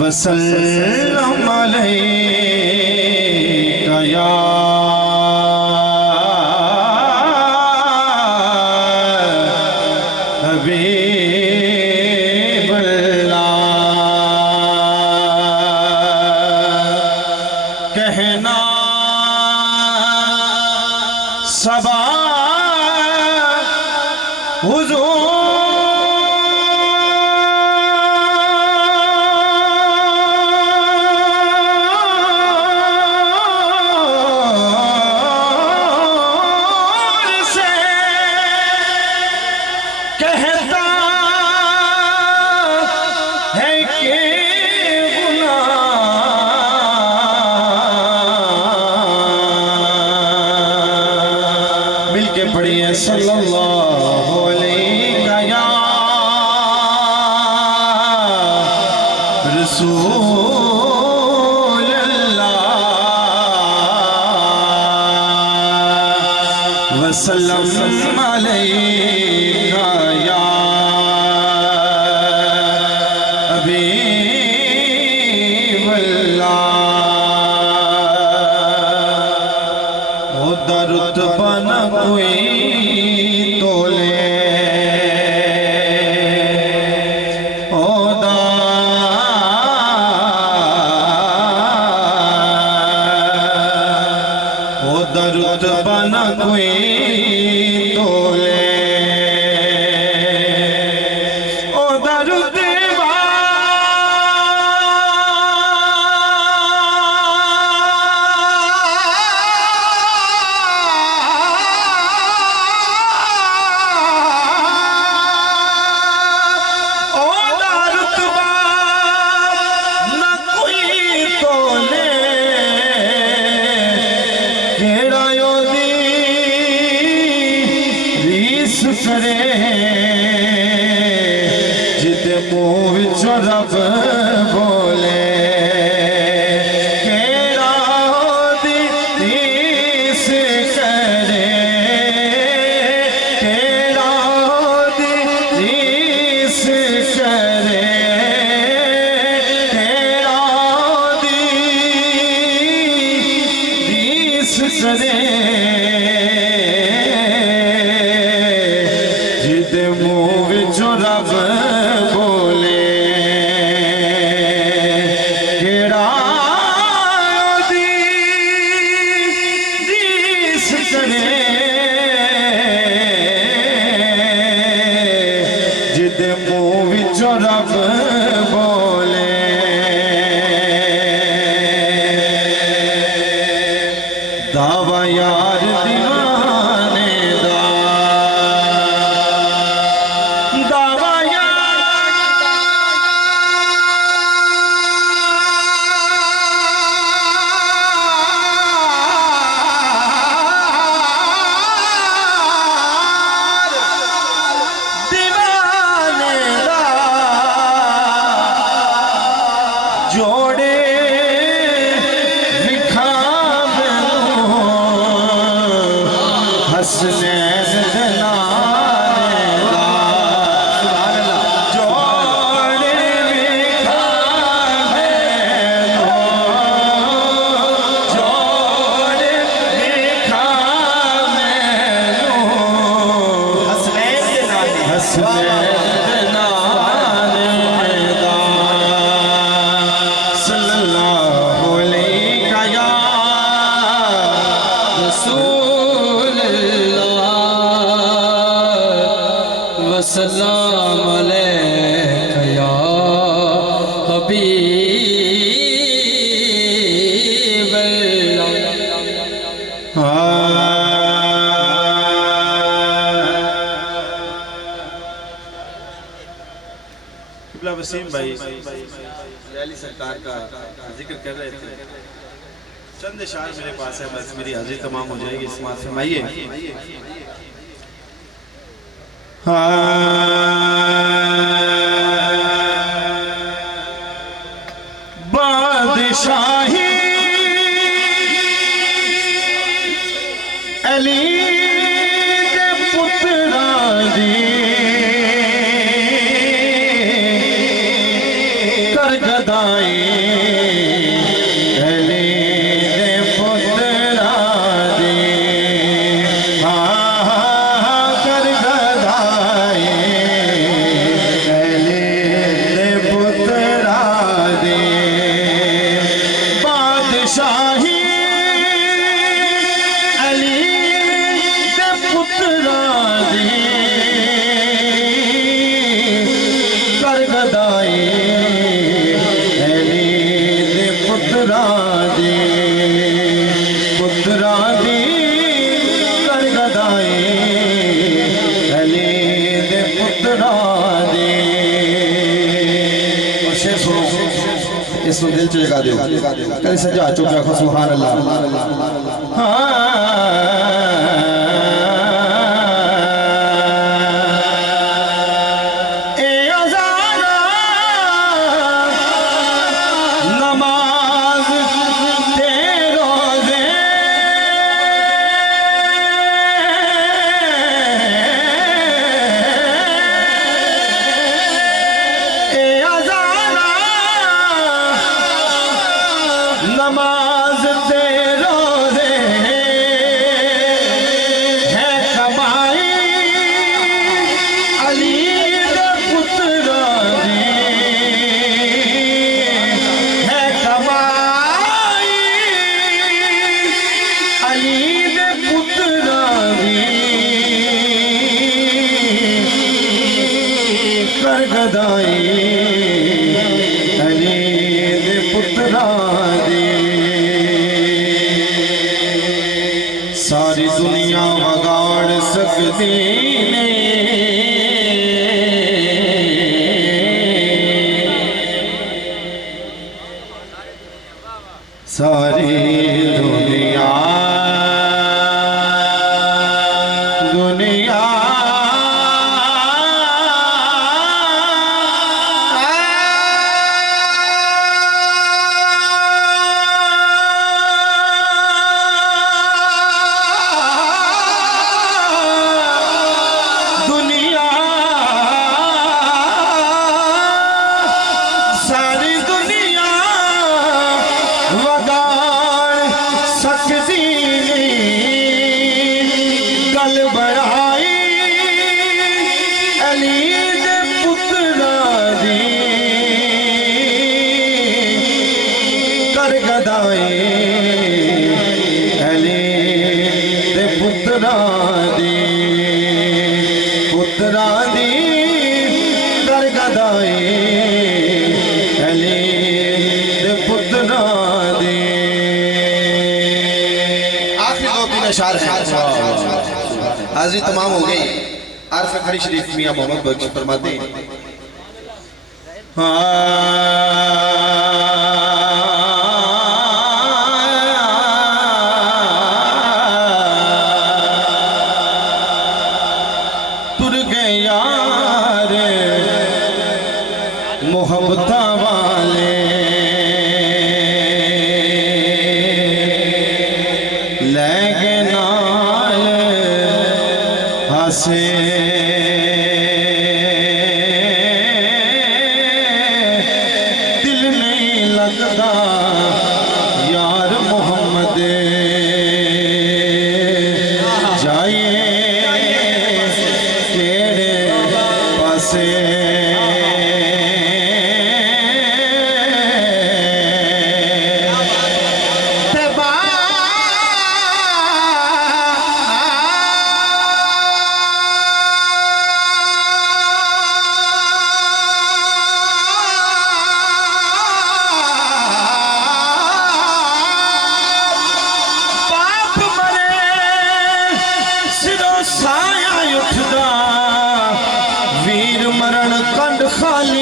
वसल्लम अलैका या हबीबल्लाह। कहना सबा हुजूर कहता है कि गुनाह मिलके पढ़िए सल्लल्लाहु अलैहि या रसूल अल्लाह वसल्लम अलैका या हबीबल्लाह। ओ दरुत बन कोई तोले ओ दरुत बन कोई तोले ओ दरुत करे जिद मुँह विचों रब बोले केड़ा दी रीस करे केड़ा दी रीस करे केड़ा दी रीस करे मुँह विचों रब बोले केड़ा दी रीस करे जिद मुँह विचों रब बोले दावा यार दीवाने दा जोड़े विखावे हसनैन दलाने जोड़े विखावे जोड़े विखावे हसनैन वसल्लम अलैका या हबीबल्लाह। किबला वसीम भाई लाली सरकार का जिक्र कर रहे थे, चंद इशार मेरे पास है, बस मेरी हाजिरी तमाम हो जाएगी। इस बात फरमाइए बादशाही अली दे पुत्रा दी कर गदाए अली दे पुत्रा दे कर गदाए अली दे पुत्रा दे बादशाही अली दे पुत्रा दे कर गदाए अली दे पुत्रा दे कर गदाए अली दे पुत्रा दे। और शेर सुनो, इसको दिल च जगा दो कल सजा चुप रखो सुभान अल्लाह। नमाज ते रोज़े है कमाई अली दे पुत्रा दी है कमाई अली दे पुत्रा दी कर गदाई अली दे पुत्रा दी। सारी दुनिया वगाड़ सकती ने सारी दुनिया दुनिया सारी दुनिया वगाड़ सकती गल बढ़ाई अली दे पुत्रा दी कर गदाए अली दे पुत्रा दी कर गदाए अली दे पुत्रा दे। आखिरी 2-3 अशार हैं, हाजिरी तमाम हो गई। आरफ खरी शरीफ मियां मोहम्मद बख्श फरमाते हैं तुर गए यार मोहब्बत वाले लगे नाल हसे दिल नहीं लगता यार मोहम्मद जाइए तेरे पासे साया उठदा वीर मरण कंड खाली